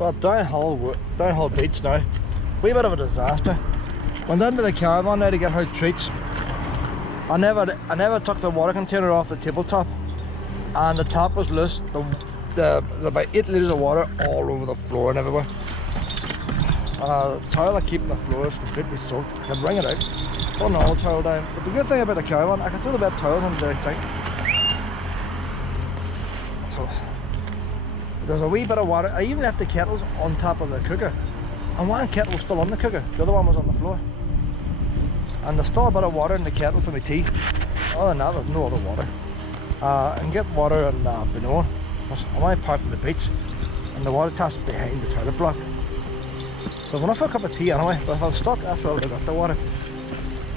Well, downhill beach now. Wee bit of a disaster. Went into the caravan now to get her treats. I never took the water container off the tabletop, and the top was loose. There's about 8 litres of water all over the floor and everywhere. The towel I keep on the floor is completely soaked. I can wring it out. Put an old towel down. But the good thing about the caravan, I can throw the wet towels into the sink. So there's a wee bit of water. I even left the kettles on top of the cooker, and one kettle was still on the cooker, the other one was on the floor. And there's still a bit of water in the kettle for my tea. Other than that, there's no other water. I can get water in Benone. I'm only parked on the beach, and the water tap's behind the toilet block. So when I for a cup of tea anyway, but if I was stuck, that's where I would have got the water.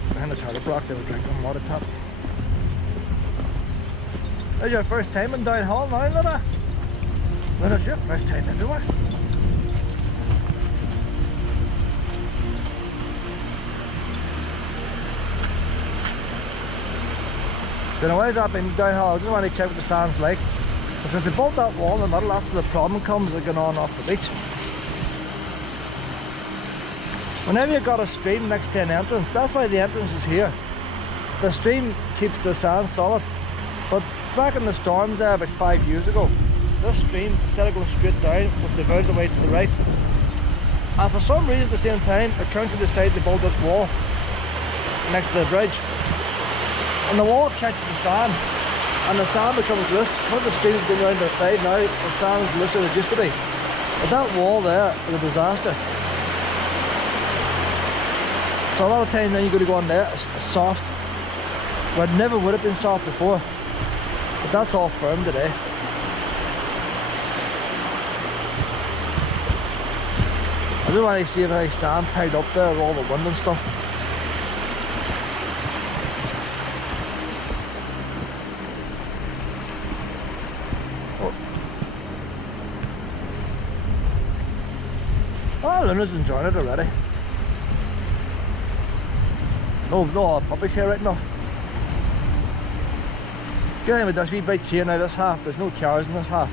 Behind the toilet block, they were drinking water tap. This is your first time in downhill now, Luna? Luna, it's your first time everywhere. Been a while I've been downhill. I just want to check what the sand's like. Because if they built that wall in the middle, that's where the problem comes with going on off the beach. Whenever you've got a stream next to an entrance, that's why the entrance is here. The stream keeps the sand solid. But back in the storms there about 5 years ago, this stream, instead of going straight down, was diverted away to the right. And for some reason at the same time, the council decided to build this wall next to the bridge. And the wall catches the sand, and the sand becomes loose. When the stream's going around the side now, the sand's looser than it used to be. But that wall there is a disaster. So a lot of times when you're going to go on there, it's soft. Well, it never would have been soft before. But that's all firm today. I just want to see if I sand piled up there with all the wind and stuff. Oh, Luna's enjoying it already. No other puppies here right now. Good thing with this wee bits here now, this half, there's no cars in this half.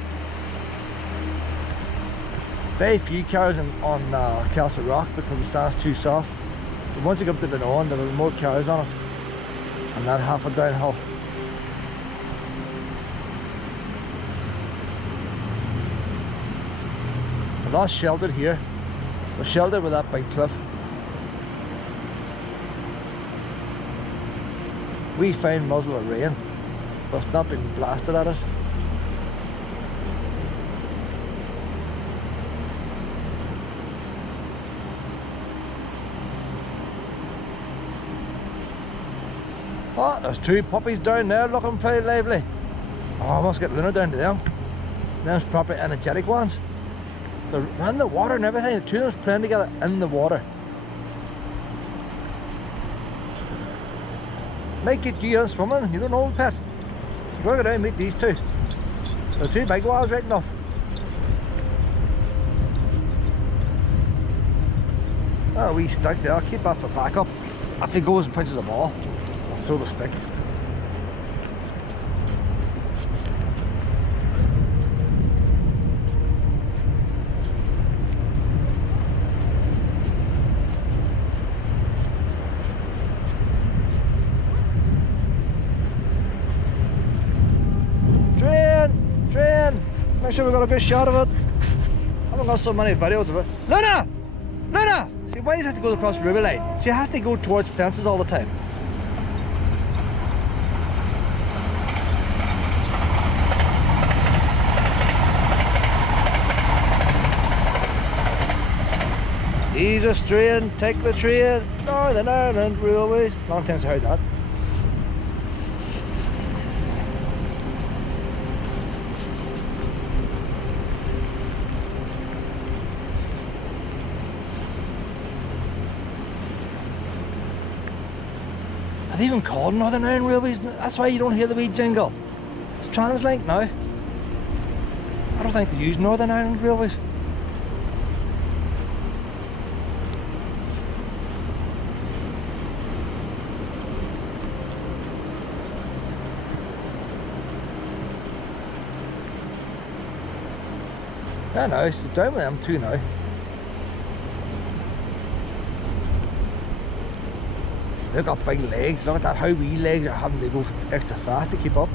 Very few cars on Castle Rock because the sand's too soft. But once you get up to Benone, there are more cars on it. And that half a downhill. We're not sheltered here. We're sheltered with that big cliff. We found muzzle of rain, but it's not been blasted at us. Oh, there's 2 puppies down there looking pretty lively. Oh, I must get Luna down to them. Them's proper energetic ones. They're in the water and everything. The 2 of them's playing together in the water. Might get you in swimming, you don't know, pet. Go down and meet these 2. They're 2 big ones right enough. Oh, wee stick there, I'll keep that for backup. If he goes and punches a ball, I'll throw the stick. Make sure we got a good shot of it. I haven't got so many videos of it. Luna! Luna! See, why does it have to go across the river line? She has to go towards fences all the time. Easy train, take the train, Northern Ireland Railways. Long time since I heard that. They've even called Northern Ireland Railways. That's why you don't hear the wee jingle. It's Translink now. I don't think they use Northern Ireland Railways. I know, she's down with them too now. They've got big legs. Look at that, how wee legs are having to go extra fast to keep up.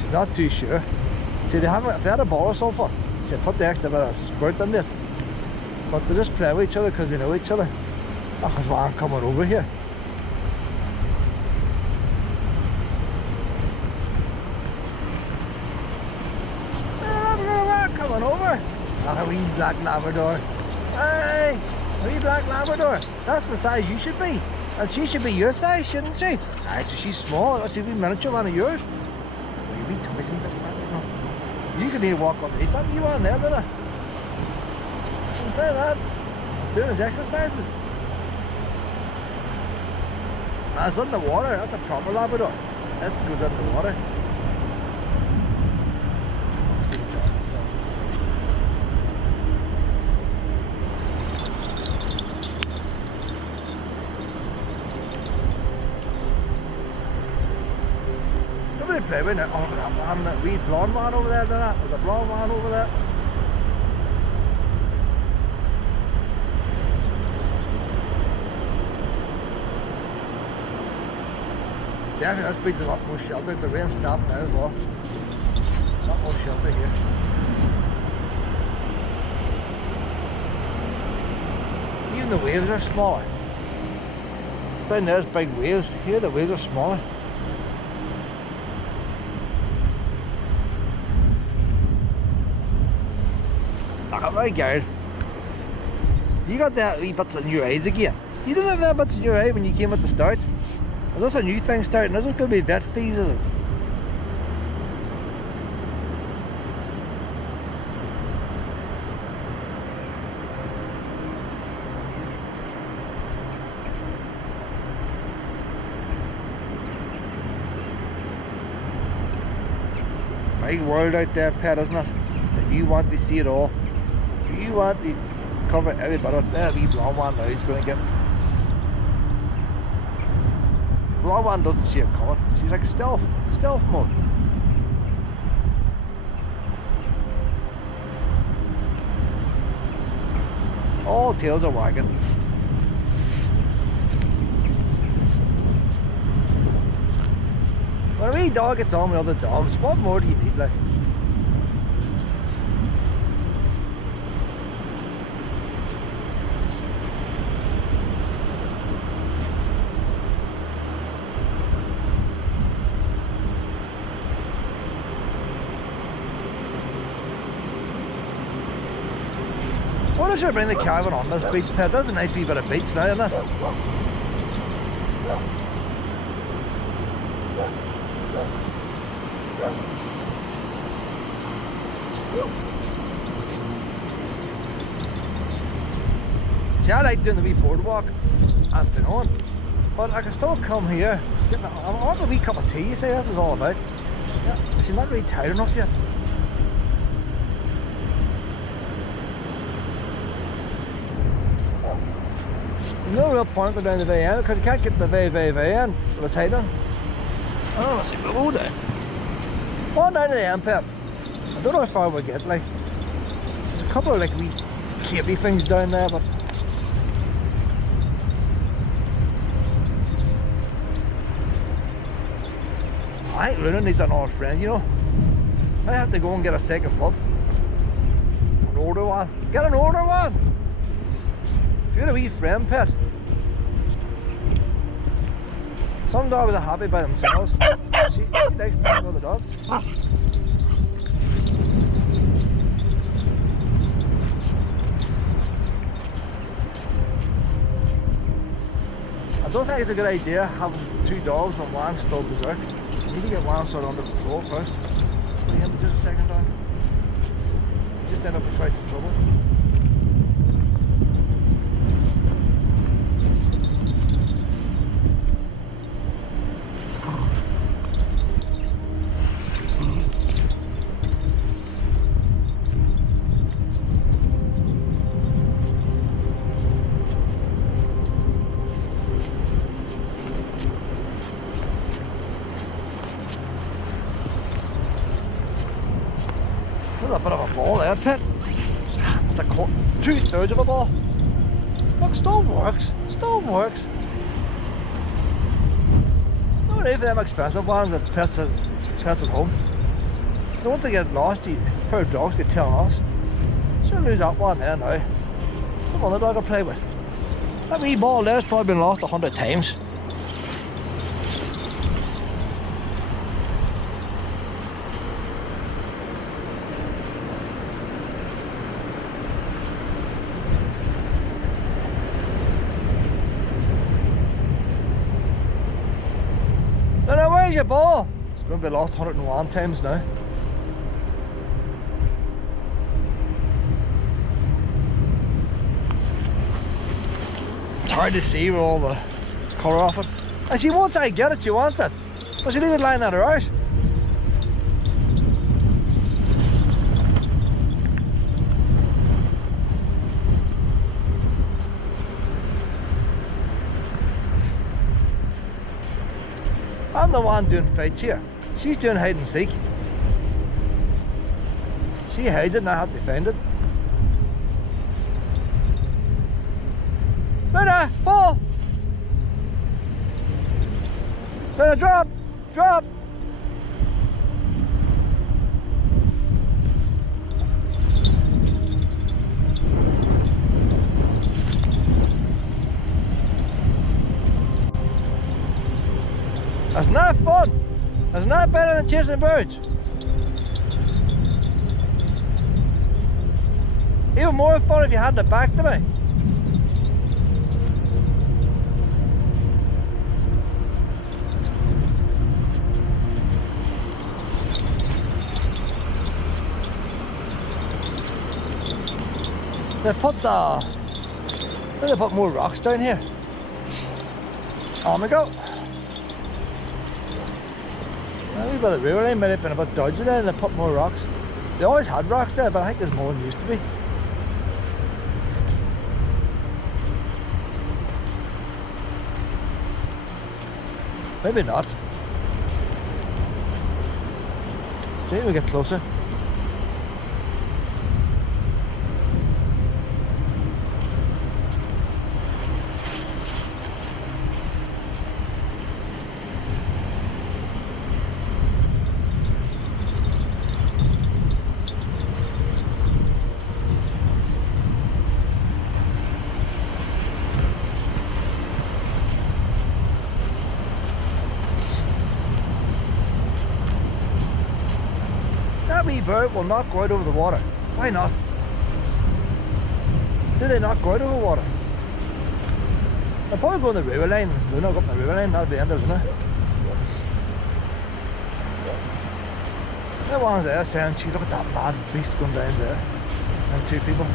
She's not too sure. See, if they had a ball or something, she'd put the extra bit of spurt in it. But they just play with each other because they know each other. Oh, there's one coming over here. Coming over. Not a wee black Labrador. Hey, a wee black Labrador. That's the size you should be. And she should be your size, shouldn't she? Aye, so she's small. That's a wee miniature one of yours. You wee toys, wee bit fat, you know. You can even walk underneath that. You on there, brother. And say that. He's doing his exercises. That's under water. That's a proper Labrador. That goes under water. Play with it. Oh, look at that one, that wee blonde one over there, there's a blonde one over there. Definitely this breed's a lot more sheltered. The rain stopped now as well. A lot more shelter here. Even the waves are smaller. Down there's big waves. Here the waves are smaller. Right, Garrett. You got that wee bits in your eyes again. You didn't have that bits in your eye when you came at the start. Is this a new thing starting? Is this going to be vet fees, is it? Big world out there, pet, isn't it? That you want to see it all. You want to cover every bit of that wee blonde one now he's going to get. Blonde one doesn't see it coming. She's like stealth mode. All tails are wagging. When a wee dog gets on with other dogs, what more do you need, like? What should I bring the caravan on this beach, pet? That's a nice wee bit of beach now, isn't it? See, I like doing the wee boardwalk and been on, but I can still come here. I want a wee cup of tea, you see, that's what it's all about. Yeah. See, I'm not really tired enough yet. There's no real point going down the very end because you can't get to the very end with the tide on. Oh, let's see, below there. On down to the end, Pep. I don't know how far we'll get, like. There's a couple of like wee capey things down there, but I ain't Luna needs an old friend, you know. I have to go and get a second pup. An older one. Get an older one! If you're a wee friend, pet. Some dogs are happy by themselves. She likes playing with the dog. I don't think it's a good idea having two dogs when one's still berserk. You need to get one sort of under control first. So you have to just a second down. You just end up with twice the trouble. There's a bit of a ball there, Pit. It's a 2/3 of a ball. Look, stone works. Stone works. No need for them expensive ones that pets at home. So once they get lost, poor dogs get taken off. Sure lose that one there now. Some other dog I play with. That wee ball there's probably been lost 100 times. Now where's your ball? It's going to be lost 101 times now. It's hard to see with all the colour off it. I see once I get it, she wants it. But she leave it lying at her house. I'm the one doing fights here. She's doing hide and seek. She hides it and I have to find it. Luna, ball! Luna, drop! Drop! That's not fun. That's not better than chasing birds. Even more fun if you had it back to me. They put more rocks down here. On we go. Maybe by the river line might have been a bit dodgy there and they put more rocks. They always had rocks there, but I think there's more than used to be. Maybe not. See if we get closer. That wee bird will not go out over the water. Why not? Do they not go out over the water? They'll probably go on the river line. Luna, go up the river line, that'll be the end of Luna. That one's there saying, "Gee, look at that mad beast going down there." And two people.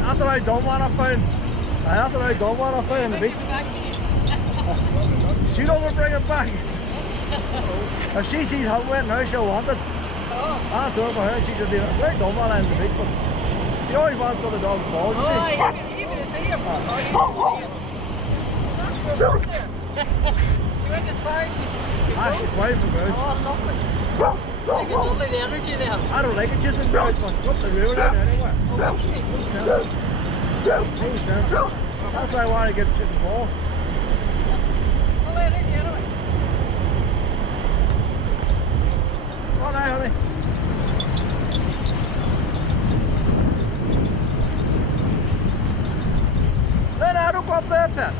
That's what I don't want to find. That's what I don't want to find on the beach. She doesn't bring it back. If she sees how wet now, she'll want it. I do it for her, she just leave it. It's very dumb when I'm on the beach, but she always wants other dogs' balls. Oh, you can see him. Oh, you can see him. She went as far as she could. She's wild for birds. Oh, lovely. Like it's only the energy there. I don't like it chasing birds, but it's up the river down anywhere. Oh, what's she mean? That's why I want to get chasing ball. Oh, energy anyway. Go now, honey. Luna, don't go up there, pet.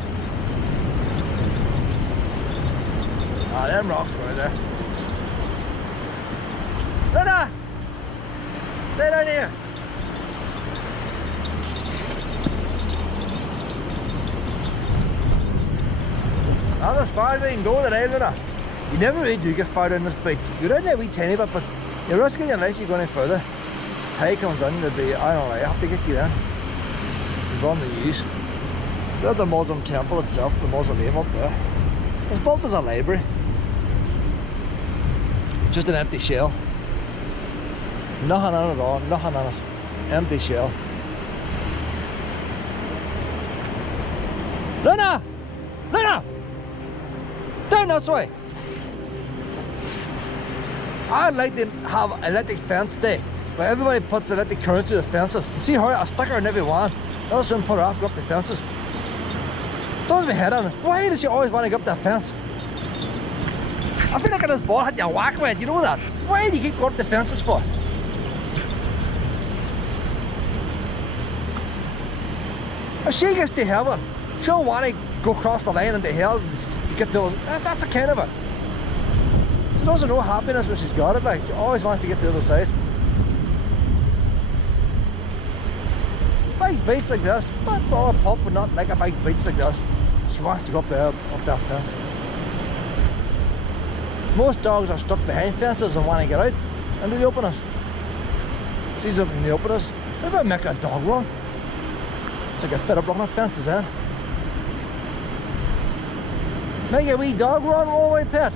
Ah, them rocks were there. Luna! Stay down here. That's as far as we can go today, Luna. You never really do get far down this beach. You're down there a wee tiny bit, but you're risking your life if you go any further. Tide comes in, there'll be, I don't know, I have to get you there. You're on the use. So that's the Muslim temple itself, the mausoleum up there. It's built as a library. Just an empty shell. Nothing on it at all, nothing on it. Empty shell. Luna! Luna! Down this way! I'd like to have electric fence day, where everybody puts electric current through the fences. You see her, a sticker in every one. I'll soon put her off, go up the fences. Don't have my head on it. Why does she always want to go up that fence? I feel like this ball hit you a whack with it, you know that? Why do you keep going up the fences for? If she gets to heaven, she'll want to go across the line into hell to get those. That's the kind of it. She doesn't know happiness when she's got it, like, she always wants to get to the other side. Big beats like this, but our pup would not like a big beats like this. She wants to go up there, up that fence. Most dogs are stuck behind fences and want to get out into the openers. She's up in the openers. Maybe I make a dog run. So I get fed up looking at fences, eh? Make a wee dog run, all the way, pet.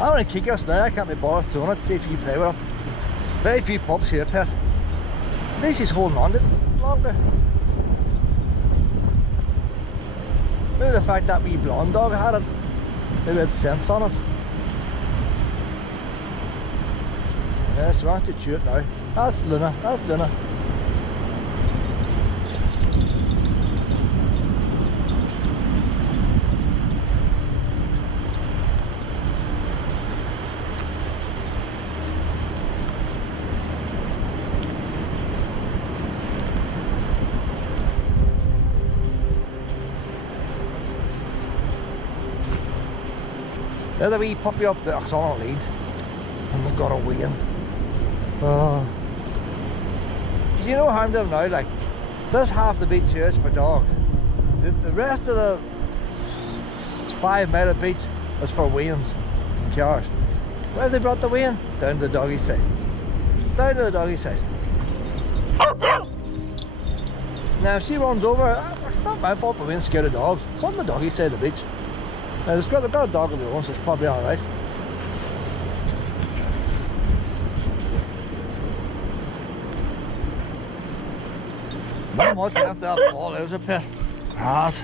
I want to kick us now, I can't be bothered throwing it, see if you play with it. Very few pups here, pet. At least he's holding on to it longer. Maybe the fact that wee blonde dog had it, maybe it had sense on it. Yeah, she wants to chew it now. That's Luna, that's Luna. There's a wee puppy up there, it's on a lead. And we've got a wee in. Oh. You see no harm to them now, like, this half the beach here is for dogs. The rest of the 5 mile of beach is for weans and cars. Where have they brought the wean? Down to the doggy side. Down to the doggy side. Now if she runs over, it's not my fault for being scared of dogs. It's on the doggy side of the beach. Now they've got a dog of their own, so it's probably alright. Not much left of that ball, is it, pet? Ah,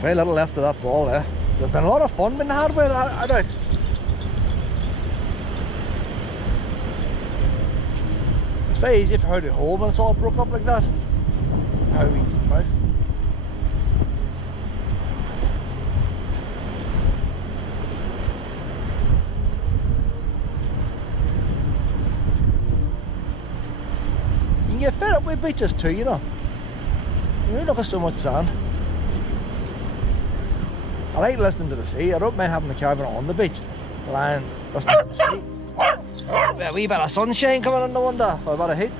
very little left of that ball there. There's been a lot of fun being had with it, I doubt. It's very easy for her to hold when it's all broke up like that. How we right? You can get fed up with beaches too, you know. You look at so much sand. I like listening to the sea. I don't mind having the caravan on the beach, lying listening to the sea. A wee bit of sunshine coming in the window for a bit of heat.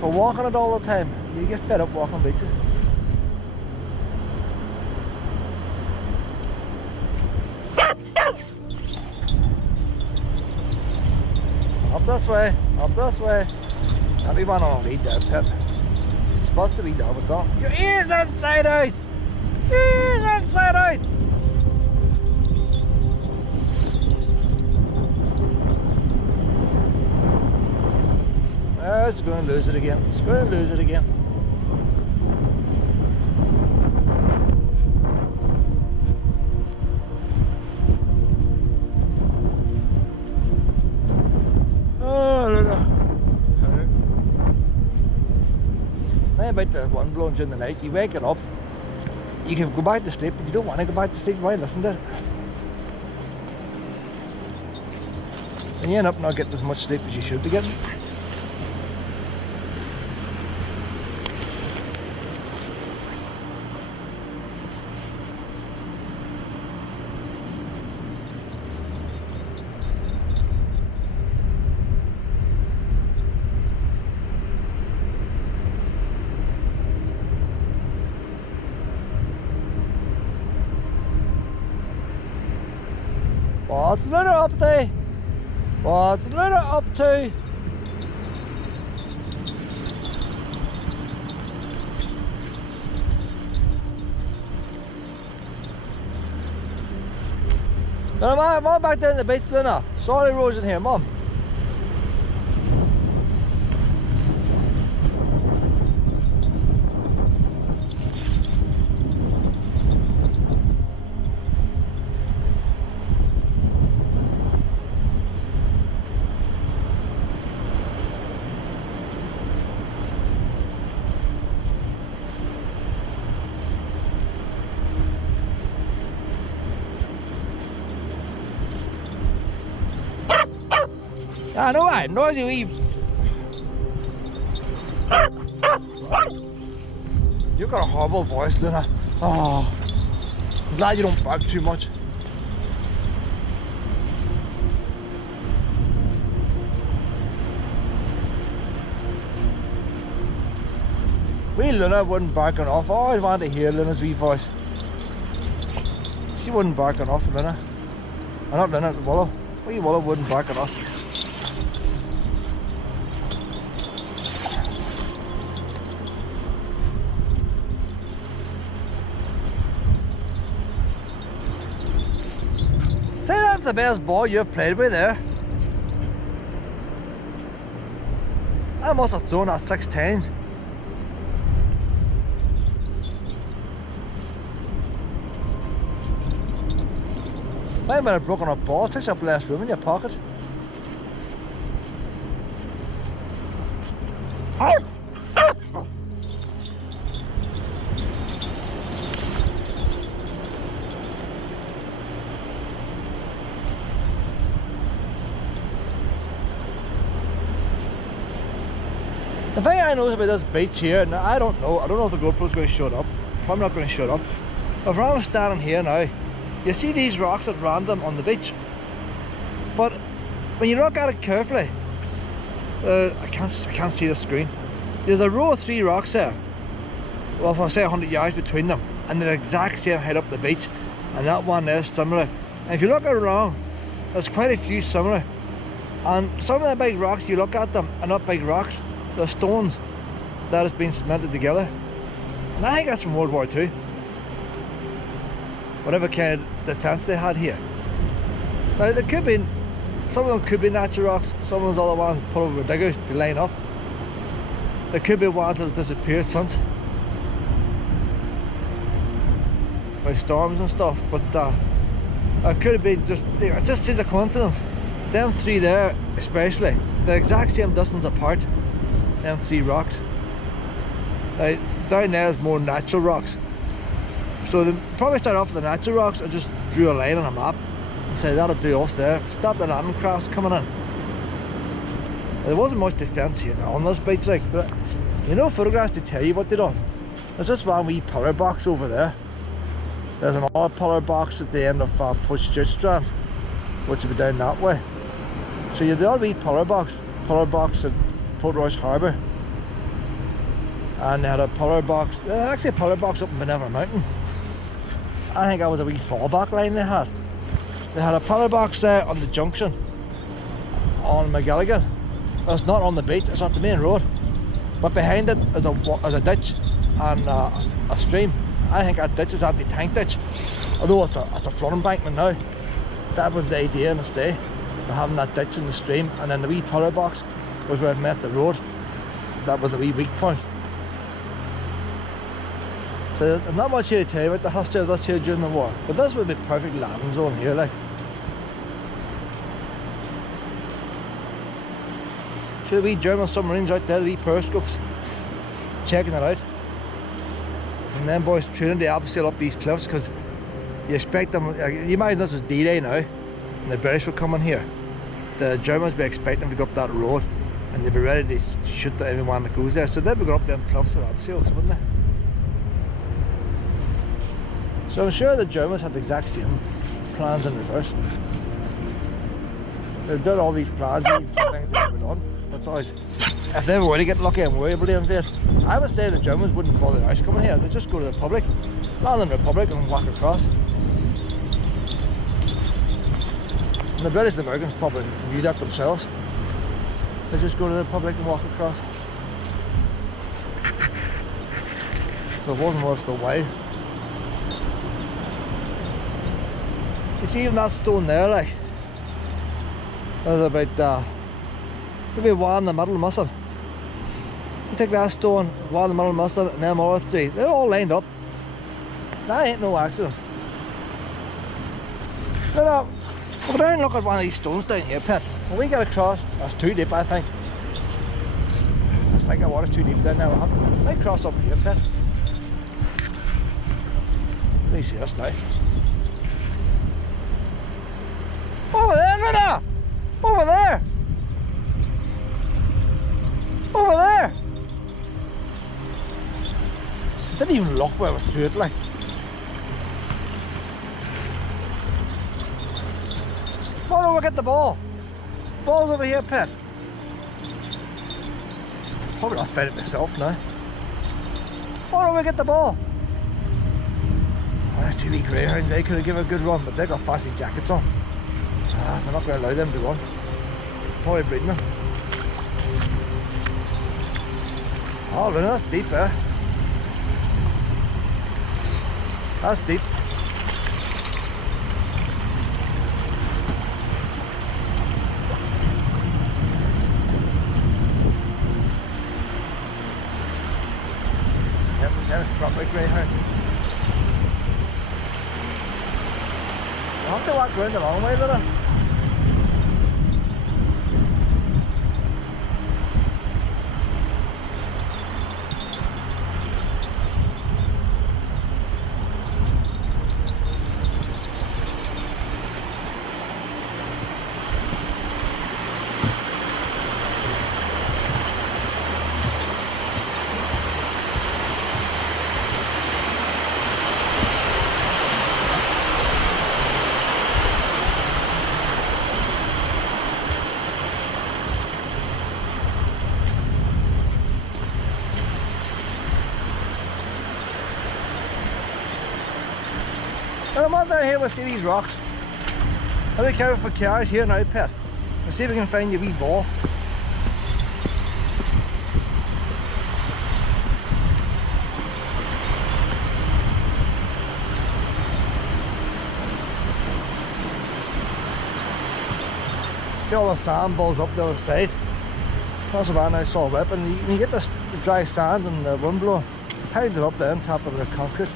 For walking it all the time, you get fed up walking beaches. Up this way, up this way. That wee one on a lead there, Pip. It's supposed to be dog, what's on? Your ears inside out! Ears inside out! It's going to lose it again. It's going to lose it again. Oh, look at that. About the wind blowing during the night, you wake it up, you can go back to sleep, but you don't want to go back to sleep. Why listen to it? And you end up not getting as much sleep as you should be getting. What's Luna up to? What's Luna up to? No, Mom, back down the beach, Luna. Sorry, Rose in here, Mom. I know I know you eat. You got a horrible voice, Luna. Oh, I'm glad you don't bark too much. Wee Luna wouldn't bark enough. I always wanted to hear Luna's wee voice. She wouldn't bark enough, Luna. Or not Luna, Willow. Wee Willow wouldn't bark enough. Say that's the best ball you've played with there. I must have thrown that 6 times. I might have broken a ball, it takes up less room in your pocket. The thing I notice about this beach here, now I don't know if the GoPro's going to shut up. I'm not going to shut up. If I'm standing here now, you see these rocks at random on the beach, but when you look at it carefully, I can't see the screen. There's a row of 3 rocks there. Well, if I say 100 yards between them, and they're the exact same height up the beach, and that one there is similar. And if you look around, there's quite a few similar. And some of the big rocks, you look at them, are not big rocks. They're stones that has been cemented together. And I think that's from World War II. Whatever kind of defence they had here. Now there could be, some of them could be natural rocks, some of those other ones put over diggers to line up. There could be ones that have disappeared since by storms and stuff, but it could have been just, it just seems a coincidence. Them 3 there especially, the exact same distance apart, them 3 rocks. Now, down there is more natural rocks. So they probably started off with the natural rocks and just drew a line on a map and said that'll do us there. Stop the landing crafts coming in. There wasn't much defence here on this beach, like, but you know, photographs to tell you what they done. There's just one wee pillar box over there. There's another pillar box at the end of Portchurch Strand, which will be down that way. So you have the other wee pillar box at Portrush Harbour, and they had a pillar box. Actually, a pillar box up in Benever Mountain. I think that was a wee fallback line they had. They had a pillar box there on the junction on McGilligan. It's not on the beach, it's at the main road. But behind it is a ditch and a stream. I think that ditch is at the tank ditch. Although it's a flood embankment now. That was the idea in its day, for having that ditch in the stream, and then the wee pillar box was where it met the road. That was a wee weak point. So there's not much here to tell you about the history of this here during the war, but this would be perfect landing zone here, like. See the wee German submarines out there, the wee periscopes, checking it out. And then boys training to abseil up these cliffs, because you expect them, you imagine this was D-Day now, and the British were coming here. The Germans would be expecting them to go up that road, and they'd be ready to shoot at everyone that goes there. So they'd be going up them cliffs or abseils, wouldn't they? So I'm sure the Germans had the exact same plans in reverse. They've done all these plans, these things that they've done. That's always, if they ever were to get lucky and were able to invade, I would say the Germans wouldn't bother the Irish coming here. They'd just go to the Republic, land in the Republic and walk across. And the British and the Americans probably knew that themselves. They just go to the public and walk across. But it wasn't worth for a while. You see even that stone there, like, there's about maybe one in the middle, mustn't it? You take that stone, one in the middle, mustn't it, and them other three, they're all lined up. That ain't no accident. But we'll go down and look at one of these stones down here, Pet. When we get across, that's too deep, I think. I think the water's too deep down there. We'll might cross up here, Pet. Let me see this now. Over there, Luna! Over there! Over there! It didn't even look where it was through it, like. Come on over, get the ball. The ball's over here, Pet. Probably not fed it myself now. Come on over, get the ball. Oh, there's two wee greyhounds. They could have given a good run, but they got fancy jackets on. They're not going to allow them to run. Probably breeding them. Oh, look, that's deep there. That's deep. Them proper greyhounds. You'll have to walk around the long way, Luna. Now I'm on down here, we'll see these rocks. I'll be careful for cars here now, Pet. We'll see if we can find your wee ball. See all the sand balls up the other side. That's about now, it's all wet, and when you get the dry sand and the wind blowing, it piles it up there on top of the concrete.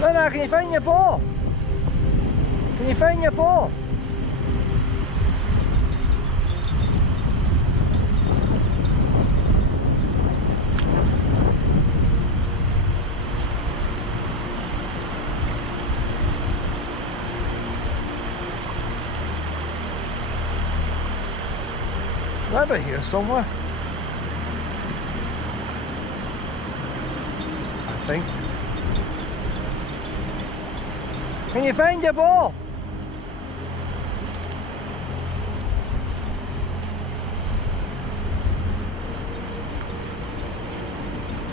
Luna, can you find your ball? Can you find your ball? Right about here somewhere, I think. Can you find your ball?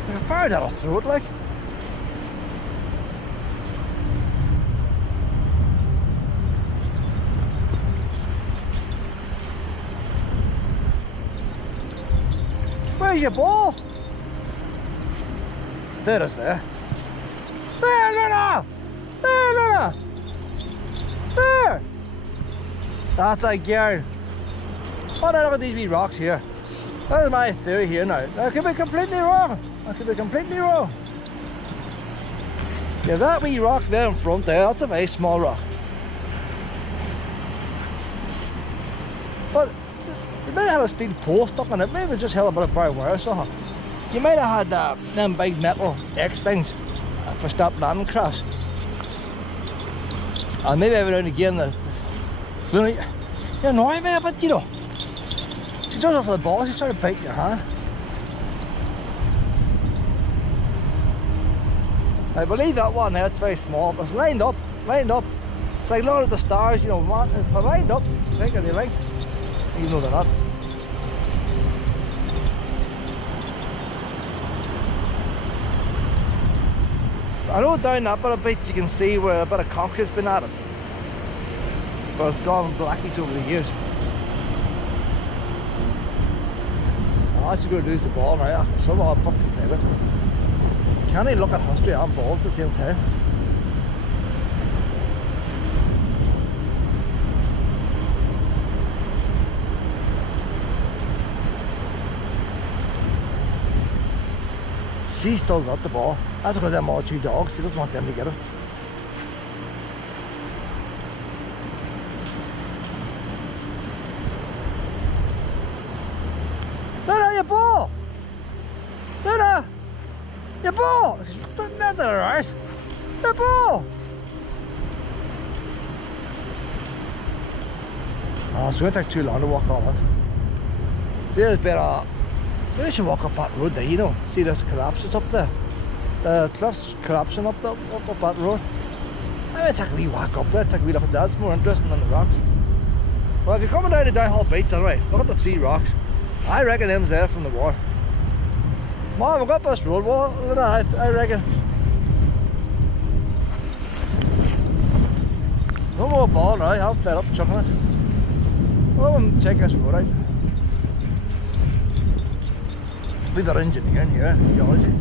How far that'll throw it, like. Where's your ball? There it is, there. There, Luna! There, Luna! There! That's a girl. Oh, now look at these wee rocks here. That is my theory here now. I could be completely wrong. I could be completely wrong. Yeah, that wee rock there in front there, that's a very small rock. But they might have had a steel pole stuck on it. Maybe just held a bit of barbed wire or something. You might have had them big metal X things for stop landing crafts. And maybe every now and again you annoy me a bit, you know. She does it for the ball, she's trying to bite your hand. I believe that one there, it's very small, but it's lined up, it's lined up. It's like looking at the stars, you know, they're lined up, think of the length, even though they're not. I know down that bit of beach you can see where a bit of concrete's been added, but it's gone blackish over the years. I actually going to lose the ball now. Somehow I fucking played it. Can't even look at history and balls at the same time. She still got the ball. That's because them are two dogs. She doesn't want them to get it. Luna, your ball! Luna! Your ball! That's not alright. Your ball! Oh, it's going to take too long to walk all this. See, there's better. Maybe we should walk up that road there, you know. See this collapses up there. The cliff's collapsing up that road. Maybe take a wee walk up there, take a wee look at that. It's more interesting than the rocks. Well, if you're coming down to Downhall Beach anyway, look at the three rocks. I reckon them's there from the war. Mom, we've got this road wall. Look at that, I reckon. No more ball now, I'm fed up chucking it. Well, check this road out. We've got engineering here, geology.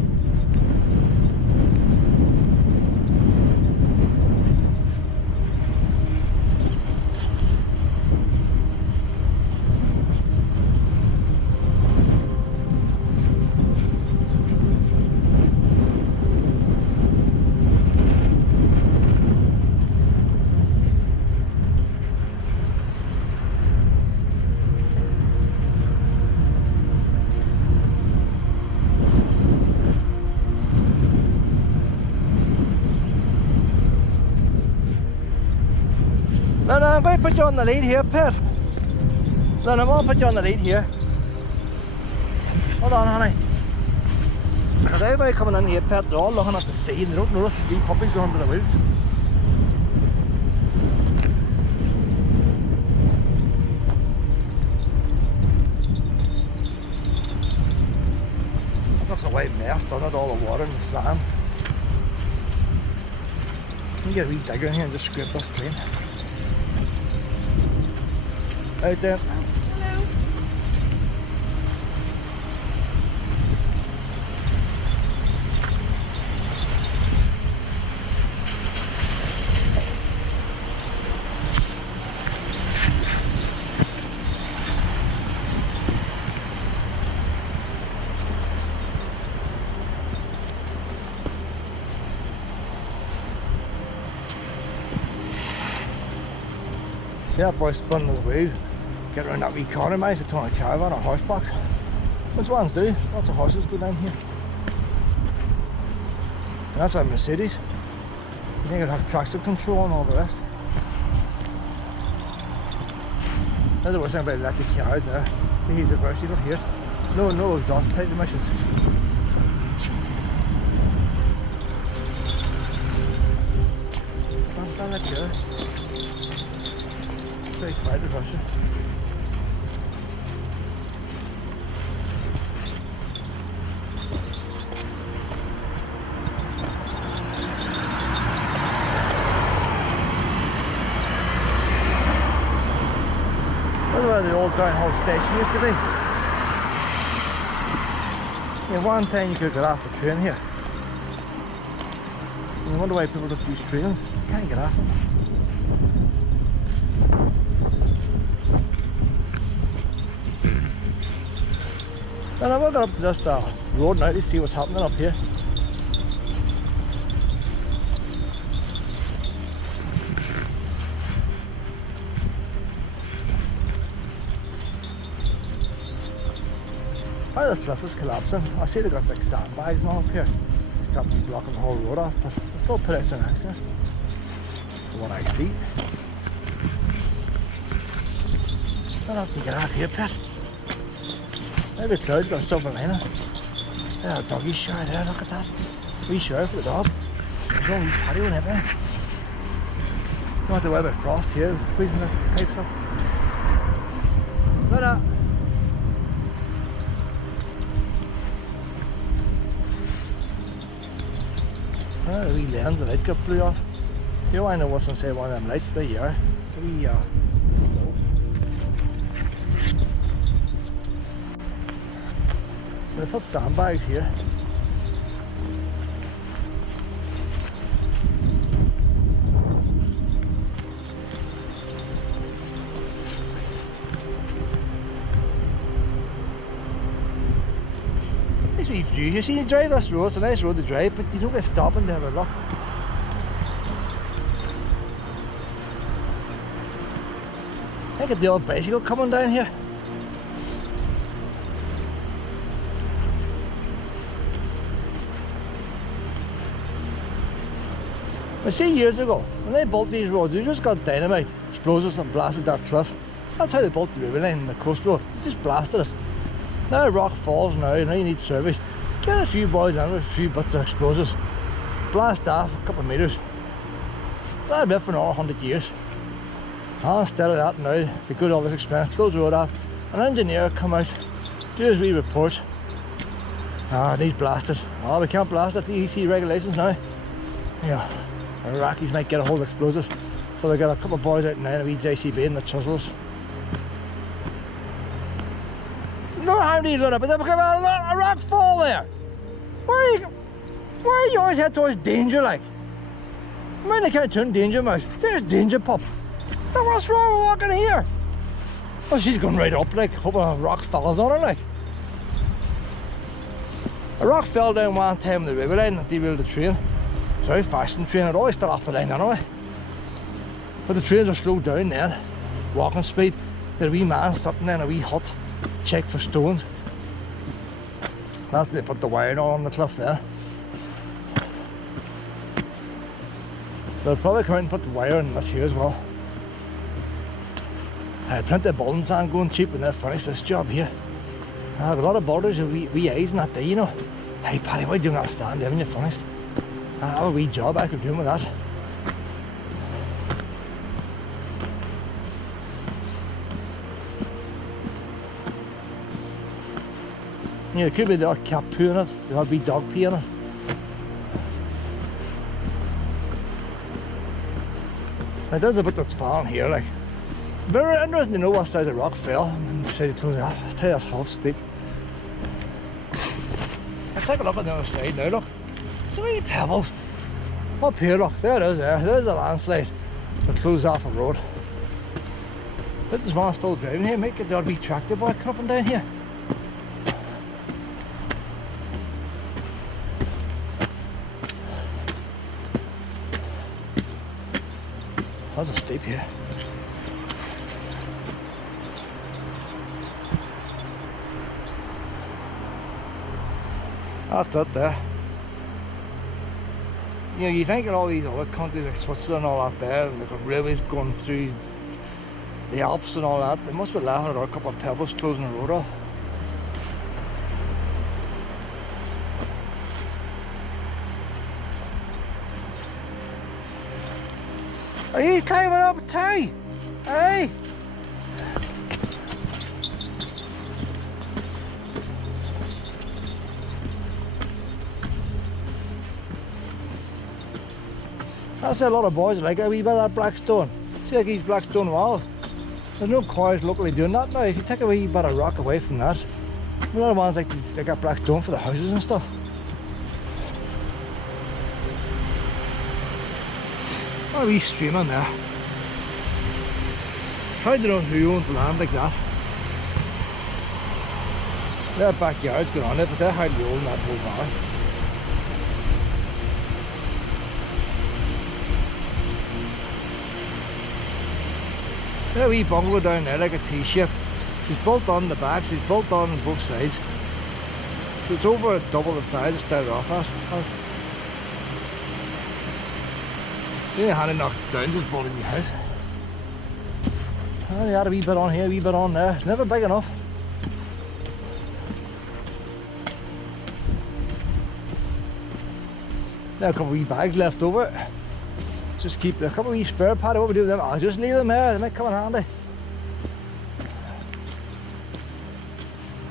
No, I'm going to put you on the lead here, Pet. No, I'm going to put you on the lead here. Hold on, honey. Because everybody coming in here, Pet, they're all looking at the sea and they don't notice the wee puppies going under the wheels. This looks a white mess, doesn't it? All the water and the sand. Let me get a wee digger in here and just scrape this plane. Out there. Hello. See that boy spinning his wheels? Get around that wee corner, mate. It's on a caravan or a horse box. Which ones do? Lots of horses go down here. And that's a Mercedes. You think it'd have traction control and all the rest. That's what saying about electric cars there. See, he's reversing up here. No exhaust pipe emissions. Stand that here. Very quiet reversing. That's where the old Downhall station used to be. Yeah, one time you could get off the train here. And I wonder why people don't use trains. You can't get off them. And I went up this road now to see what's happening up here. How the cliff is collapsing. I see they got like sandbags and all up here. They stopped blocking the whole road off, but they still pedestrian access. For what I see. Don't have to get out here, Pet. Maybe the cloud's got a silver lining. There's a doggy shower there, look at that. Wee shower for the dog. There's no wee patio and everything. Don't have to worry about frost here, squeezing the pipes up. Look at that. Oh, the wee the ends of the lights got blew off. You I know what's inside one of them lights, there you are. So we so they put sandbags here. Nice wee view. You see, you drive this road, it's a nice road to drive, but you don't get stopping to have a look. I get the old bicycle coming down here. I see years ago, when they built these roads, they just got dynamite, explosives and blasted that cliff. That's how they built the river line and the coast road. They just blasted it. Now Rockfall's now you need service. Get a few boys in with a few bits of explosives. Blast off a couple of metres. That'll be it for another 100 years. And instead of that now, they go to all this expense, close the road off. An engineer come out, do his wee report. Ah, it needs blasted. Oh, we can't blast it, the EC regulations now. Yeah, the Iraqis might get a hold of explosives. So they got a couple of boys out now in a wee JCB and the chisels. No harm to you, but they've become a rock fall there. Why are you always head towards danger like? I mean, they can't turn danger mouse. There's danger pup. Now what's wrong with walking here? Oh, she's going right up like, hoping a rock falls on her like. A rock fell down one time in the river line and derailed the train. Sorry, fashion train, it always fell off the line anyway. But the trains were slowed down then, walking speed. There's a wee man sitting in a wee hut, check for stones. That's when they put the wiring on the cliff there. So they'll probably come out and put the wire in this here as well. I had plenty of building sand going cheap when they finished this job here. I have a lot of boulders with wee eyes and that day, you know. Hey Paddy, why are you doing that stand there when you're finished? I have a wee job I could do with that. Yeah, it could be the odd cat poo in it, the odd wee dog pee in it. Now there's a bit that's fallen here, like. Very interesting to know what size of rock fell and decided to close it off. I'll tell you, that's all steep. I'll take a look on the other side now, look. So many pebbles. Up here, look, there it is there. There's a landslide that closed off a road. This is one still driving here, might get the odd wee tractor boy coming up and down here. That's a steep here. That's it there. You know, you think in all these other countries like Switzerland and all that there, and they've got railways going through the Alps and all that, they must be laughing at our couple of pebbles closing the road off. Are you climbing up too? Hey! That's a lot of boys like a wee bit of that black stone. See like these black stone walls? There's no quarries locally doing that now. If you take a wee bit of rock away from that, a lot of ones like they got black stone for the houses and stuff. What a wee stream in there. Hard to know who owns land like that. Their backyard's going on it, but they're hardly own that whole valley. There's a wee bungalow down there like a T-shape. She's built on the back, she's built on both sides. So it's over double the size it started off at. Really handy knocked down, just built a new house. Well, they had a wee bit on here, a wee bit on there. It's never big enough. Now a couple of wee bags left over. Just keep a couple of wee spare Paddy. What we do with them? I'll just leave them there, they might come in handy.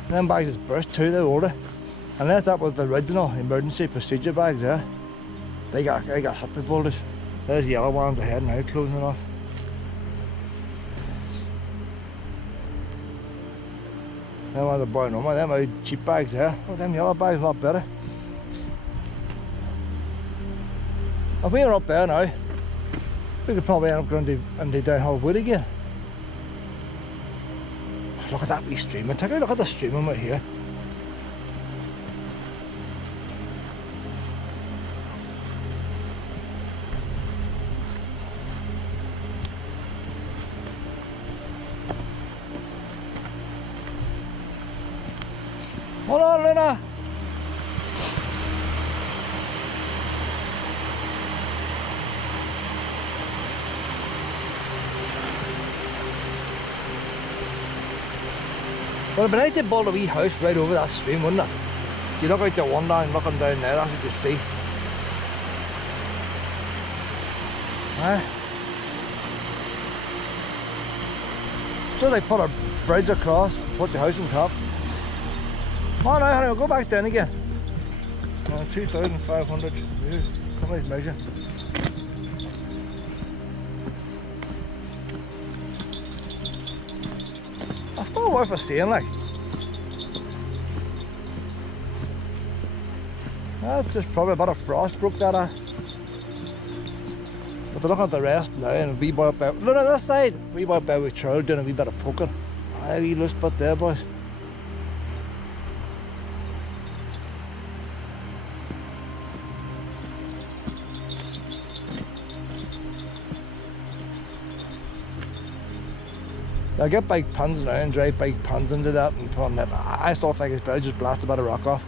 Them bags is burst too, they're older. Unless that was the original emergency procedure bags there. They got hit by boulders. There's the yellow ones ahead now, closing it off. Them ones are brown on, them are cheap bags there. Oh, them yellow bags are a lot better. If we were up there now, we could probably end up going into downhill wood again. Look at that wee stream. Take a look at the stream right here. Hold on, Luna. Well, it'd be nice to build a wee house right over that stream, wouldn't it? You look out the window and looking down there, that's what you see. Aye. So they put a bridge across, put the house on top. Oh no, honey, we'll go back down again. 2,500. Somebody's measure. That's still worth a seeing, like. That's just probably a bit of frost broke that out. But they're looking at the rest now and a wee boy up there. Look at this side! A wee boy up there with Charles doing a wee bit of poking. A wee loose bit there, boys. I get big pins now and drive big pins into that and put on it. I still think it's better just blast a bit of rock off.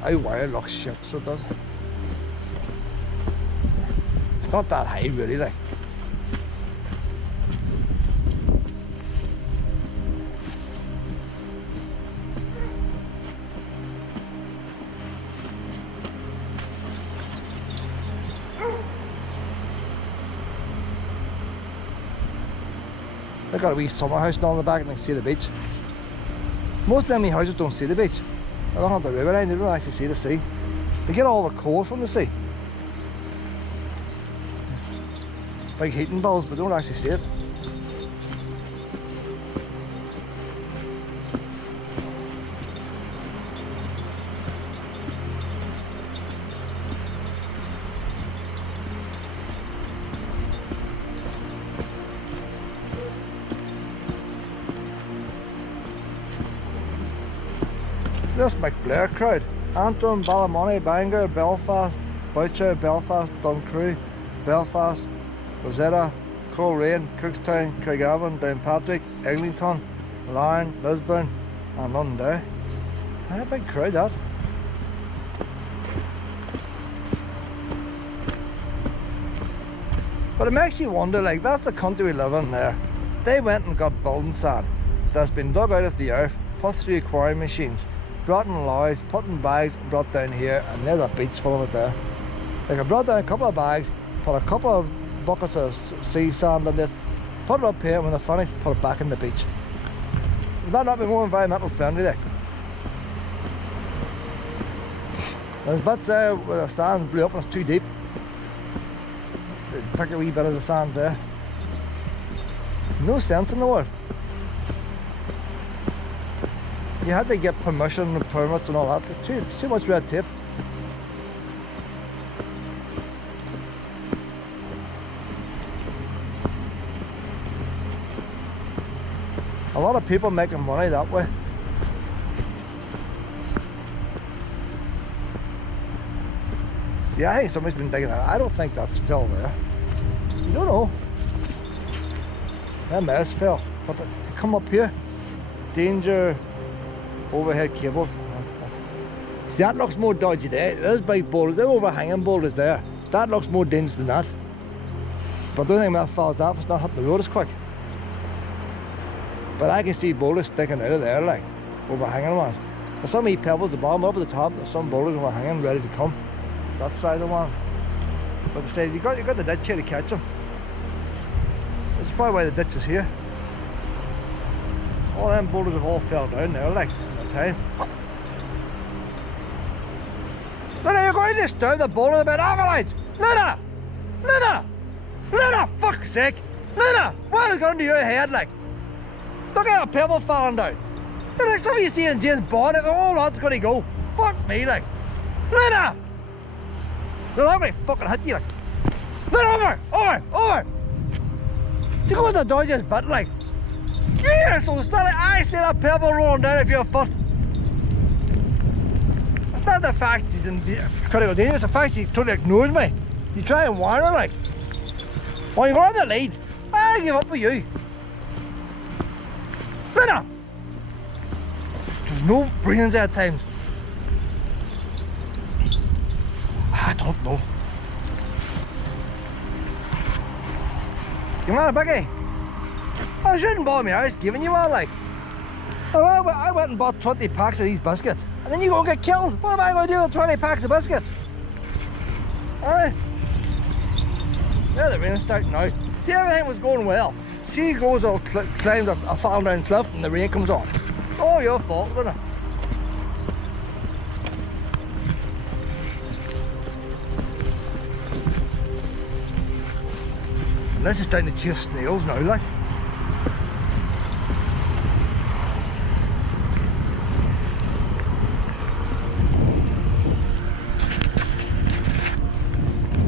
How wire looks shit, so it does. It's not that high really, like. They've got a wee summer house down the back and they can see the beach. Most of them houses don't see the beach. They don't have the river line, they don't actually see the sea. They get all the cold from the sea. Big heating bills, but don't actually see it. This McBlair crowd. Antrim, Ballymoney, Bangor, Belfast, Boucher, Belfast, Duncrew, Belfast, Rosetta, Coleraine, Cookstown, Craigavon, Downpatrick, Eglinton, Larne, Lisburn and Londonderry. A big crowd that. But it makes you wonder, like, that's the country we live in there. They went and got building sand that's been dug out of the earth, put through quarry machines, brought in lorries, put in bags and brought down here, and there's a beach full of it there. They could brought down a couple of bags, put a couple of buckets of sea sand in it, put it up here, and when they're finished, put it back in the beach. Would that not be more environmental friendly, like? There's bits there where the sand blew up and it's too deep. They took a wee bit of the sand there. No sense in the world. You had to get permission and permits and all that. It's too much red tape. A lot of people making money that way. See, I think somebody's been digging it. I don't think that's fill there. You don't know. That may fill. But to come up here, danger. Overhead cables. See, that looks more dodgy there. Those big boulders, they're overhanging boulders there. That looks more dangerous than that. But I don't think that falls off, it's not hitting the road as quick. But I can see boulders sticking out of there, like overhanging ones. There's some pebbles at the bottom, up at the top, there's some boulders overhanging, ready to come. That side of ones. But they say you got the ditch here to catch them. That's probably why the ditch is here. All them boulders have all fell down there, like. Time. Luna, you're going to disturb the ball of the bed avalanche. Luna! Luna! Luna, fuck's sake! Luna, what has gone to your head like? Look at that pebble falling down. The next time you see in James Bond, oh, that's gonna go. Fuck me, like. Luna! Luna, I'm gonna fucking hit you, like. Luna, over! You go with the dodges butt, like. Yeah, so silly, I see that pebble rolling down at your foot. It's not the fact he's in critical danger, it's the fact he totally ignores me. You try and warn her, like. Well, you go on the lead. I give up with you. Luna! There's no brains at times. I don't know. You want a biggie? I shouldn't bother me, I was giving you one, like. Oh, I went and bought 20 packs of these biscuits. And then you go and get killed. What am I going to do with 20 packs of biscuits? Alright. There the rain's starting now. See, everything was going well. She goes out, climbs a fallen down cliff and the rain comes on. Oh, your fault, isn't it? And this is starting to chase snails now, like.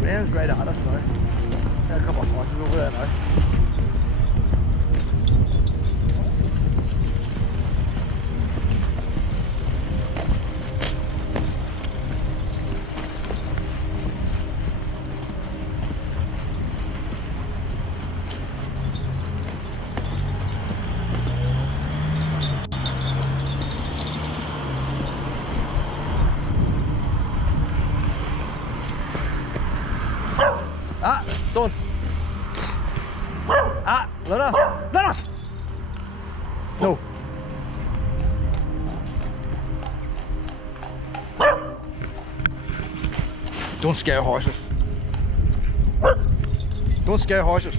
Rain's right at us now. Got a couple of horses over there now. Ah, don't. Ah, Luna! No. Don't scare horses. Don't scare horses.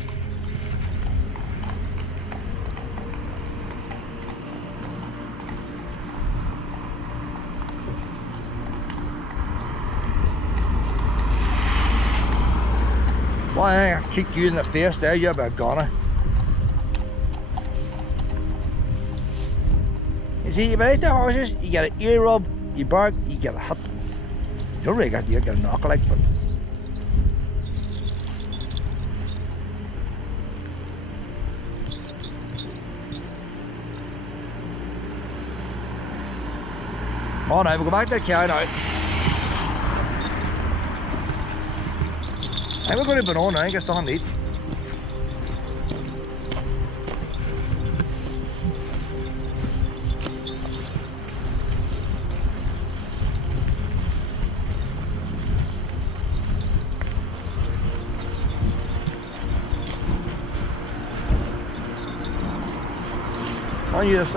Well, I kicked you in the face there, you're about goner. You see, you bite the horses, you get an ear rub, you bark, you get a hit. You don't really get, you get a knock like, but. Oh no, we'll go back to the car now. I think we're going to Banana now and get something to eat. Aren't you just